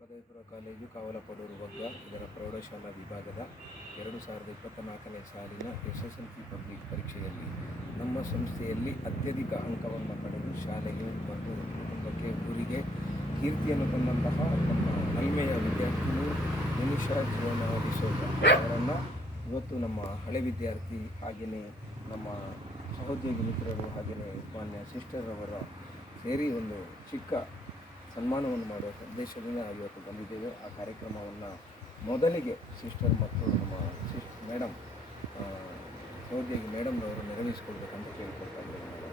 ಪದವಿಪೂರ್ವ ಕಾಲೇಜು ಕಾವಲಪಡೂರು ವಗ್ಗ ಇದರ ಪ್ರೌಢಶಾಲಾ ವಿಭಾಗದ 2024ನೇ ಸಾಲಿನ SSLC ಪಬ್ಲಿಕ್ ಪರೀಕ್ಷೆಯಲ್ಲಿ ನಮ್ಮ ಸಂಸ್ಥೆಯಲ್ಲಿ ಅತ್ಯಧಿಕ ಅಂಕವನ್ನು ಪಡೆದು ಶಾಲೆಗೆ ಮತ್ತು ಕುಟುಂಬಕ್ಕೆ ಊರಿಗೆ ಕೀರ್ತಿಯನ್ನು ತಂದಂತಹ ನಮ್ಮ ನಲ್ಮೆಯ ವಿದ್ಯಾರ್ಥಿನಿ ನಿಮಿಷಾ ಜೀವನ ಡಿಸೋಜ ಅವರನ್ನು ಇವತ್ತು ನಮ್ಮ ಹಳೆ ವಿದ್ಯಾರ್ಥಿ ಹಾಗೆಯೇ ನಮ್ಮ ಸಹೋದ್ಯೋಗಿ ಮಿತ್ರರು ಹಾಗೆಯೇ ಮಾನ್ಯ ಸಿಸ್ಟರ್ ಅವರ ಸೇರಿ ಒಂದು ಚಿಕ್ಕ ಸನ್ಮಾನವನ್ನು ಮಾಡುವ ಉದ್ದೇಶದಿಂದ ಇವತ್ತು ಬಂದಿದ್ದೇವೆ. ಆ ಕಾರ್ಯಕ್ರಮವನ್ನು ಮೊದಲಿಗೆ ಸಿಸ್ಟರ್ ಮತ್ತು ನಮ್ಮ ಮೇಡಮ್ ಸಹೋದ್ಯೋಗಿ ಮೇಡಮ್ನವರು ನೆರವೇರಿಸಿಕೊಳ್ಬೇಕಂತ ಕೇಳಿಕೊಳ್ತಾ ಇದ್ದೇವೆ.